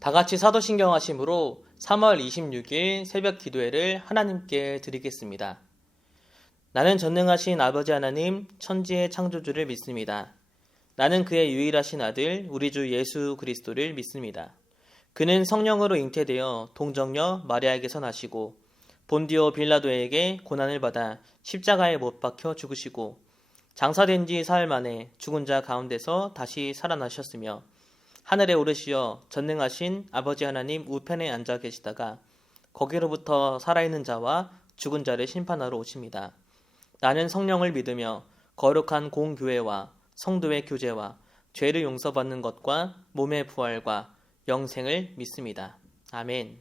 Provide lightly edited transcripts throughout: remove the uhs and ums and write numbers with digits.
다 같이 사도신경 하심으로 3월 26일 새벽 기도회를 하나님께 드리겠습니다. 나는 전능하신 아버지 하나님 천지의 창조주를 믿습니다. 나는 그의 유일하신 아들 우리 주 예수 그리스도를 믿습니다. 그는 성령으로 잉태되어 동정녀 마리아에게서 나시고 본디오 빌라도에게 고난을 받아 십자가에 못 박혀 죽으시고 장사된 지 사흘 만에 죽은 자 가운데서 다시 살아나셨으며 하늘에 오르시어 전능하신 아버지 하나님 우편에 앉아 계시다가 거기로부터 살아있는 자와 죽은 자를 심판하러 오십니다. 나는 성령을 믿으며 거룩한 공교회와 성도의 교제와 죄를 용서받는 것과 몸의 부활과 영생을 믿습니다. 아멘.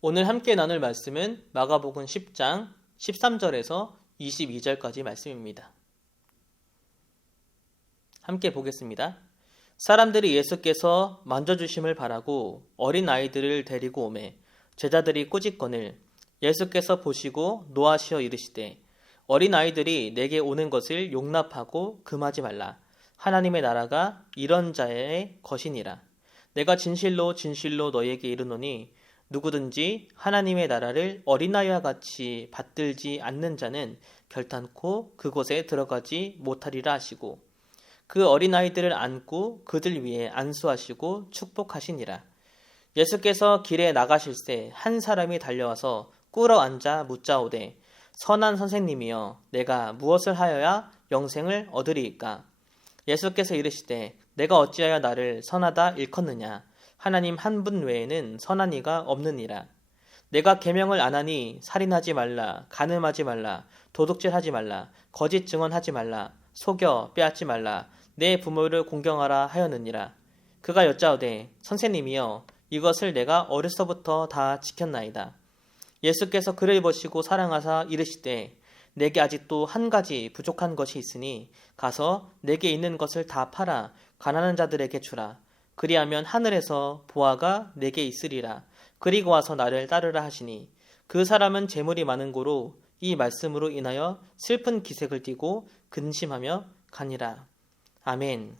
오늘 함께 나눌 말씀은 마가복음 10장 13절에서 22절까지 말씀입니다. 함께 보겠습니다. 사람들이 예수께서 만져주심을 바라고 어린 아이들을 데리고 오매 제자들이 꾸짖거늘 예수께서 보시고 노하시어 이르시되 어린 아이들이 내게 오는 것을 용납하고 금하지 말라. 하나님의 나라가 이런 자의 것이니라. 내가 진실로 진실로 너희에게 이르노니 누구든지 하나님의 나라를 어린아이와 같이 받들지 않는 자는 결단코 그곳에 들어가지 못하리라 하시고 그 어린아이들을 안고 그들 위에 안수하시고 축복하시니라. 예수께서 길에 나가실새 한 사람이 달려와서 꿇어 앉아 묻자오되 선한 선생님이여 내가 무엇을 하여야 영생을 얻으리이까? 예수께서 이르시되 내가 어찌하여 나를 선하다 일컫느냐? 하나님 한 분 외에는 선한 이가 없느니라. 내가 계명을 안 하니 살인하지 말라, 간음하지 말라, 도둑질하지 말라, 거짓 증언하지 말라, 속여 빼앗지 말라, 내 부모를 공경하라 하였느니라. 그가 여짜오되 선생님이여 이것을 내가 어려서부터 다 지켰나이다. 예수께서 그를 보시고 사랑하사 이르시되 내게 아직도 한 가지 부족한 것이 있으니 가서 내게 있는 것을 다 팔아 가난한 자들에게 주라. 그리하면 하늘에서 보화가 내게 있으리라. 그리고 와서 나를 따르라 하시니 그 사람은 재물이 많은 고로 이 말씀으로 인하여 슬픈 기색을 띠고 근심하며 가니라. 아멘.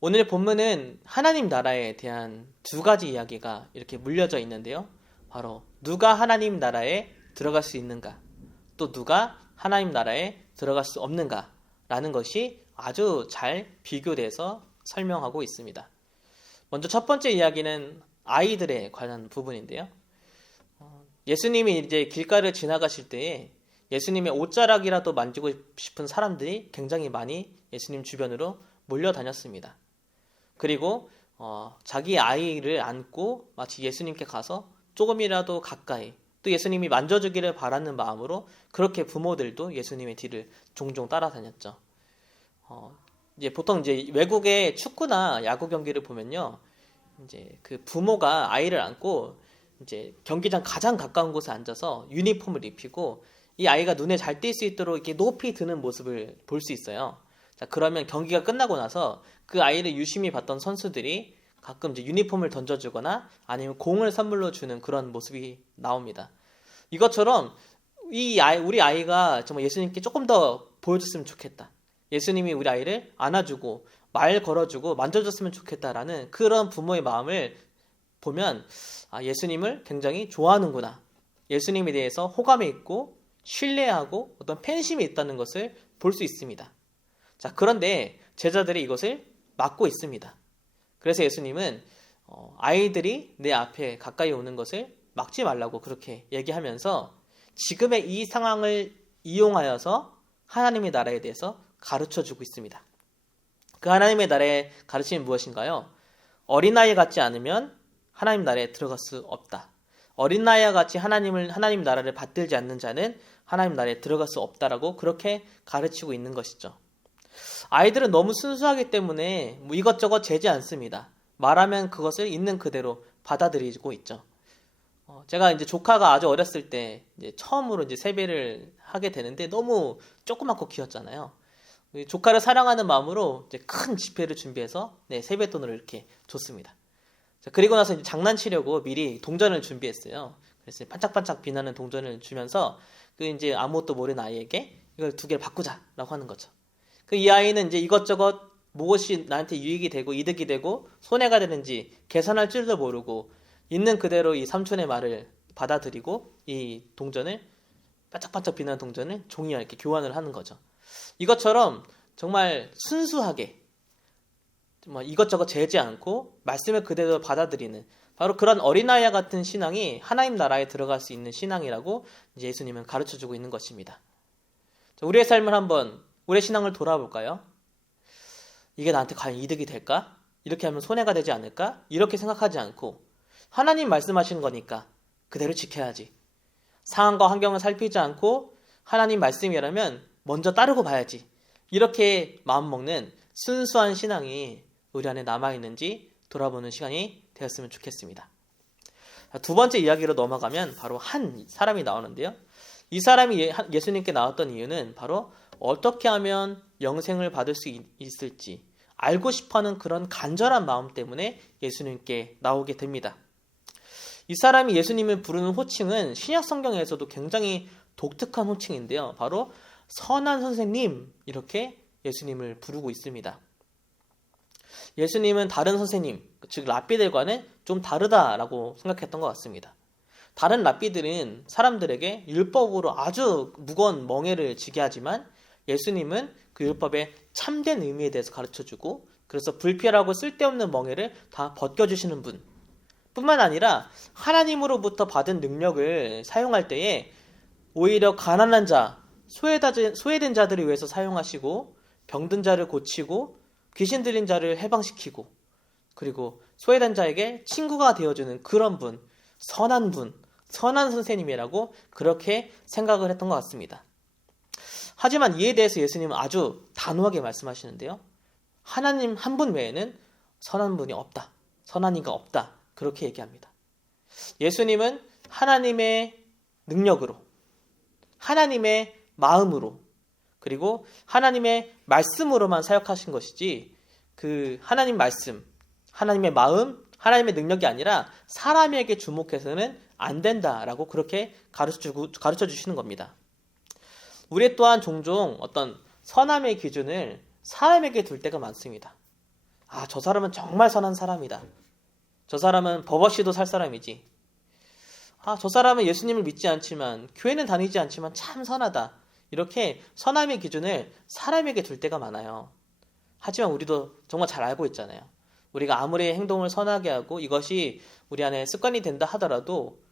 오늘 본문은 하나님 나라에 대한 두 가지 이야기가 이렇게 물려져 있는데요. 바로 누가 하나님 나라에 들어갈 수 있는가, 또 누가 하나님 나라에 들어갈 수 없는가 라는 것이 아주 잘 비교돼서 설명하고 있습니다. 먼저 첫 번째 이야기는 아이들에 관한 부분인데요. 예수님이 이제 길가를 지나가실 때에 예수님의 옷자락이라도 만지고 싶은 사람들이 굉장히 많이 예수님 주변으로 몰려다녔습니다. 그리고 자기 아이를 안고 마치 예수님께 가서 조금이라도 가까이 또 예수님이 만져주기를 바라는 마음으로 그렇게 부모들도 예수님의 뒤를 종종 따라다녔죠. 이제 보통 이제 외국의 축구나 야구 경기를 보면요, 이제 그 부모가 아이를 안고 이제 경기장 가장 가까운 곳에 앉아서 유니폼을 입히고 이 아이가 눈에 잘 띌 수 있도록 이렇게 높이 드는 모습을 볼 수 있어요. 자, 그러면 경기가 끝나고 나서 그 아이를 유심히 봤던 선수들이 가끔 이제 유니폼을 던져주거나 아니면 공을 선물로 주는 그런 모습이 나옵니다. 이것처럼 우리 아이가 정말 예수님께 조금 더 보여줬으면 좋겠다. 예수님이 우리 아이를 안아주고 말 걸어주고 만져줬으면 좋겠다라는 그런 부모의 마음을 보면 예수님을 굉장히 좋아하는구나. 예수님에 대해서 호감이 있고 신뢰하고 어떤 팬심이 있다는 것을 볼 수 있습니다. 자, 그런데 제자들이 이것을 막고 있습니다. 그래서 예수님은 아이들이 내 앞에 가까이 오는 것을 막지 말라고 그렇게 얘기하면서 지금의 이 상황을 이용하여서 하나님의 나라에 대해서 가르쳐주고 있습니다. 그 하나님의 나라의 가르침이 무엇인가요? 어린아이 같지 않으면 하나님 나라에 들어갈 수 없다. 어린아이와 같이 하나님 나라를 받들지 않는 자는 하나님 나라에 들어갈 수 없다라고 그렇게 가르치고 있는 것이죠. 아이들은 너무 순수하기 때문에 이것저것 재지 않습니다. 말하면 그것을 있는 그대로 받아들이고 있죠. 제가 이제 조카가 아주 어렸을 때 이제 처음으로 이제 세배를 하게 되는데 너무 조그맣고 귀엽잖아요. 조카를 사랑하는 마음으로 이제 큰 지폐를 준비해서 세뱃돈을 이렇게 줬습니다. 자, 그리고 나서 이제 장난치려고 미리 동전을 준비했어요. 그래서 반짝반짝 빛나는 동전을 주면서 그 이제 아무것도 모르는 아이에게 이걸 두 개를 바꾸자라고 하는 거죠. 그 이 아이는 이제 이것저것 무엇이 나한테 유익이 되고 이득이 되고 손해가 되는지 계산할 줄도 모르고 있는 그대로 이 삼촌의 말을 받아들이고 이 동전을 반짝반짝 빛나는 동전을 종이와 이렇게 교환을 하는 거죠. 이것처럼 정말 순수하게 정말 이것저것 재지 않고 말씀을 그대로 받아들이는 바로 그런 어린아이와 같은 신앙이 하나님 나라에 들어갈 수 있는 신앙이라고 이제 예수님은 가르쳐주고 있는 것입니다. 자, 우리의 삶을 한번 우리의 신앙을 돌아볼까요? 이게 나한테 과연 이득이 될까? 이렇게 하면 손해가 되지 않을까? 이렇게 생각하지 않고 하나님 말씀하신 거니까 그대로 지켜야지. 상황과 환경을 살피지 않고 하나님 말씀이라면 먼저 따르고 봐야지. 이렇게 마음먹는 순수한 신앙이 우리 안에 남아있는지 돌아보는 시간이 되었으면 좋겠습니다. 두 번째 이야기로 넘어가면 바로 한 사람이 나오는데요. 이 사람이 예수님께 나왔던 이유는 바로 어떻게 하면 영생을 받을 수 있을지 알고 싶어하는 그런 간절한 마음 때문에 예수님께 나오게 됩니다. 이 사람이 예수님을 부르는 호칭은 신약 성경에서도 굉장히 독특한 호칭인데요. 바로 선한 선생님 이렇게 예수님을 부르고 있습니다. 예수님은 다른 선생님, 즉 랍비들과는 좀 다르다라고 생각했던 것 같습니다. 다른 랍비들은 사람들에게 율법으로 아주 무거운 멍에를 지게 하지만 예수님은 그 율법의 참된 의미에 대해서 가르쳐주고 그래서 불필요하고 쓸데없는 멍에를 다 벗겨주시는 분 뿐만 아니라 하나님으로부터 받은 능력을 사용할 때에 오히려 가난한 자, 소외된 자들을 위해서 사용하시고 병든 자를 고치고 귀신 들린 자를 해방시키고 그리고 소외된 자에게 친구가 되어주는 그런 분, 선한 선생님이라고 그렇게 생각을 했던 것 같습니다. 하지만 이에 대해서 예수님은 아주 단호하게 말씀하시는데요. 하나님 한 분 외에는 선한 분이 없다. 선한 이가 없다. 그렇게 얘기합니다. 예수님은 하나님의 능력으로, 하나님의 마음으로, 그리고 하나님의 말씀으로만 사역하신 것이지 그 하나님 말씀, 하나님의 마음, 하나님의 능력이 아니라 사람에게 주목해서는 안 된다라고 그렇게 가르쳐 주시는 겁니다. 우리 또한 종종 어떤 선함의 기준을 사람에게 둘 때가 많습니다. 아, 저 사람은 정말 선한 사람이다. 저 사람은 법 없이도 살 사람이지. 아, 저 사람은 예수님을 믿지 않지만 교회는 다니지 않지만 참 선하다. 이렇게 선함의 기준을 사람에게 둘 때가 많아요. 하지만 우리도 정말 잘 알고 있잖아요. 우리가 아무리 행동을 선하게 하고 이것이 우리 안에 습관이 된다 하더라도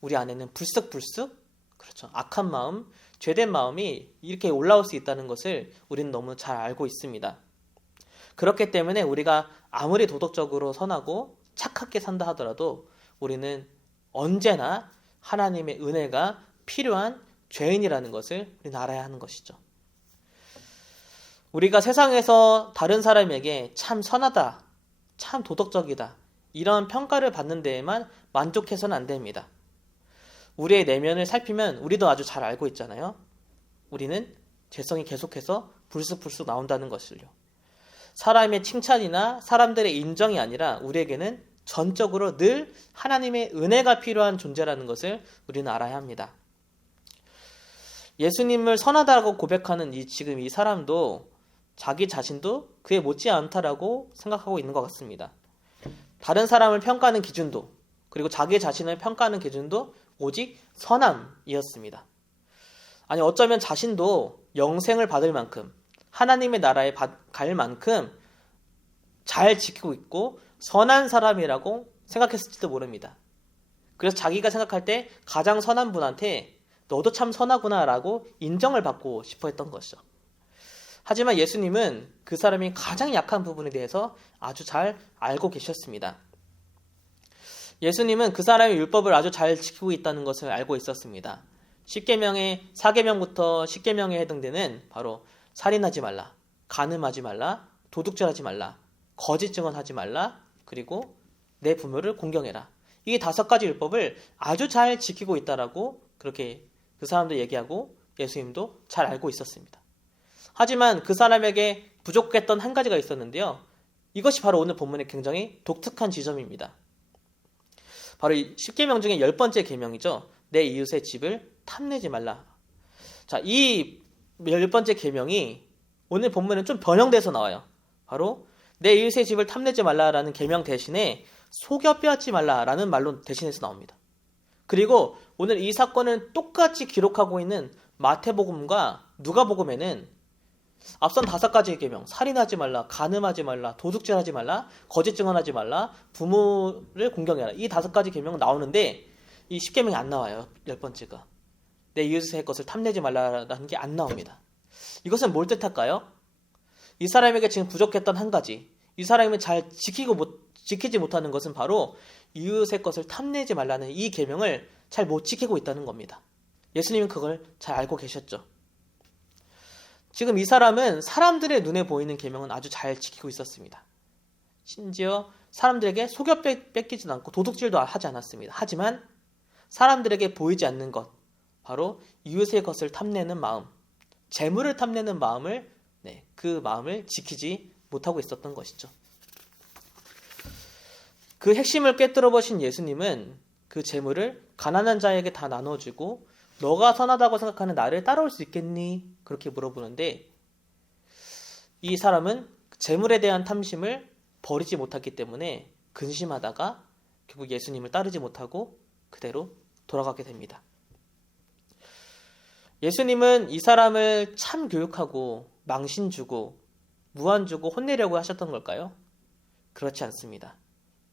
우리 안에는 불쑥불쑥 그렇죠. 악한 마음, 죄된 마음이 이렇게 올라올 수 있다는 것을 우리는 너무 잘 알고 있습니다. 그렇기 때문에 우리가 아무리 도덕적으로 선하고 착하게 산다 하더라도 우리는 언제나 하나님의 은혜가 필요한 죄인이라는 것을 우리는 알아야 하는 것이죠. 우리가 세상에서 다른 사람에게 참 선하다, 참 도덕적이다 이런 평가를 받는 데에만 만족해서는 안 됩니다. 우리의 내면을 살피면 우리도 아주 잘 알고 있잖아요. 우리는 죄성이 계속해서 불쑥불쑥 나온다는 것을요. 사람의 칭찬이나 사람들의 인정이 아니라 우리에게는 전적으로 늘 하나님의 은혜가 필요한 존재라는 것을 우리는 알아야 합니다. 예수님을 선하다고 고백하는 지금 이 사람도 자기 자신도 그에 못지 않다라고 생각하고 있는 것 같습니다. 다른 사람을 평가하는 기준도 그리고 자기 자신을 평가하는 기준도 오직 선함이었습니다. 아니 어쩌면 자신도 영생을 받을 만큼 하나님의 나라에 갈 만큼 잘 지키고 있고 선한 사람이라고 생각했을지도 모릅니다. 그래서 자기가 생각할 때 가장 선한 분한테 너도 참 선하구나 라고 인정을 받고 싶어 했던 것이죠. 하지만 예수님은 그 사람이 가장 약한 부분에 대해서 아주 잘 알고 계셨습니다. 예수님은 그 사람의 율법을 아주 잘 지키고 있다는 것을 알고 있었습니다. 10계명의 4계명부터 10계명에 해당되는 바로 살인하지 말라, 간음하지 말라, 도둑질하지 말라, 거짓 증언하지 말라, 그리고 내 부모를 공경해라. 이 5가지 율법을 아주 잘 지키고 있다라고 그렇게 그 사람도 얘기하고 예수님도 잘 알고 있었습니다. 하지만 그 사람에게 부족했던 한 가지가 있었는데요. 이것이 바로 오늘 본문의 굉장히 독특한 지점입니다. 바로 이 10계명 중에 10번째 계명이죠. 내 이웃의 집을 탐내지 말라. 자, 이 10번째 계명이 오늘 본문은 좀 변형돼서 나와요. 바로 내 이웃의 집을 탐내지 말라라는 계명 대신에 속여 빼앗지 말라라는 말로 대신해서 나옵니다. 그리고 오늘 이 사건을 똑같이 기록하고 있는 마태복음과 누가복음에는 앞선 5가지의 계명, 살인하지 말라, 간음하지 말라, 도둑질하지 말라, 거짓 증언하지 말라, 부모를 공경해라. 이 5가지 계명은 나오는데 이 10계명이 안 나와요. 10번째가. 내 이웃의 것을 탐내지 말라라는 게 안 나옵니다. 이것은 뭘 뜻할까요? 이 사람에게 지금 부족했던 한 가지, 이 사람이 잘 지키지 못하는 것은 바로 이웃의 것을 탐내지 말라는 이 계명을 잘 못 지키고 있다는 겁니다. 예수님은 그걸 잘 알고 계셨죠. 지금 이 사람은 사람들의 눈에 보이는 계명은 아주 잘 지키고 있었습니다. 심지어 사람들에게 속여 뺏기지도 않고 도둑질도 하지 않았습니다. 하지만 사람들에게 보이지 않는 것, 바로 이웃의 것을 탐내는 마음, 재물을 탐내는 마음을 그 마음을 지키지 못하고 있었던 것이죠. 그 핵심을 꿰뚫어 보신 예수님은 그 재물을 가난한 자에게 다 나눠주고 너가 선하다고 생각하는 나를 따라올 수 있겠니? 그렇게 물어보는데 이 사람은 재물에 대한 탐심을 버리지 못했기 때문에 근심하다가 결국 예수님을 따르지 못하고 그대로 돌아가게 됩니다. 예수님은 이 사람을 참 교육하고 망신 주고 무한 주고 혼내려고 하셨던 걸까요? 그렇지 않습니다.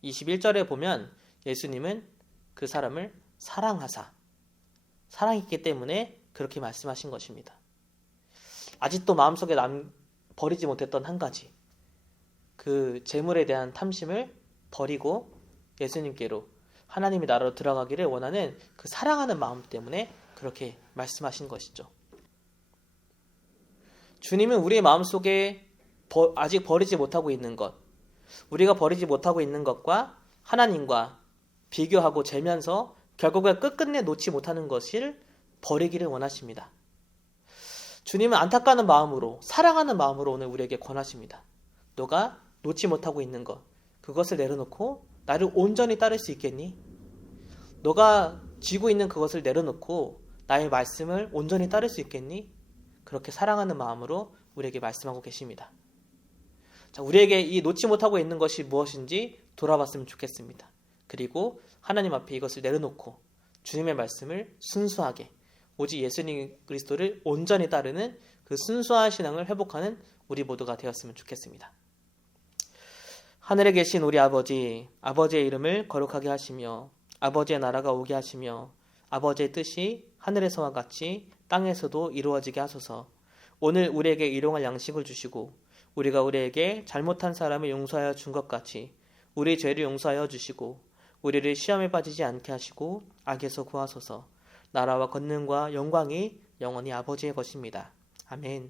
21절에 보면 예수님은 그 사람을 사랑하사 사랑했기 때문에 그렇게 말씀하신 것입니다. 아직도 마음속에 버리지 못했던 한 가지, 그 재물에 대한 탐심을 버리고 예수님께로 하나님의 나라로 들어가기를 원하는 그 사랑하는 마음 때문에 그렇게 말씀하신 것이죠. 주님은 우리의 마음속에 아직 버리지 못하고 있는 것, 우리가 버리지 못하고 있는 것과 하나님과 비교하고 재면서 결국에 끝끝내 놓지 못하는 것을 버리기를 원하십니다. 주님은 안타까운 마음으로, 사랑하는 마음으로 오늘 우리에게 권하십니다. 너가 놓지 못하고 있는 것, 그것을 내려놓고 나를 온전히 따를 수 있겠니? 너가 쥐고 있는 그것을 내려놓고 나의 말씀을 온전히 따를 수 있겠니? 그렇게 사랑하는 마음으로 우리에게 말씀하고 계십니다. 자, 우리에게 이 놓지 못하고 있는 것이 무엇인지 돌아봤으면 좋겠습니다. 그리고 하나님 앞에 이것을 내려놓고 주님의 말씀을 순수하게 오직 예수님 그리스도를 온전히 따르는 그 순수한 신앙을 회복하는 우리 모두가 되었으면 좋겠습니다. 하늘에 계신 우리 아버지, 아버지의 이름을 거룩하게 하시며 아버지의 나라가 오게 하시며 아버지의 뜻이 하늘에서와 같이 땅에서도 이루어지게 하소서. 오늘 우리에게 일용할 양식을 주시고 우리가 우리에게 잘못한 사람을 용서하여 준 것 같이 우리 죄를 용서하여 주시고 우리를 시험에 빠지지 않게 하시고 악에서 구하소서. 나라와 권능과 영광이 영원히 아버지의 것입니다. 아멘.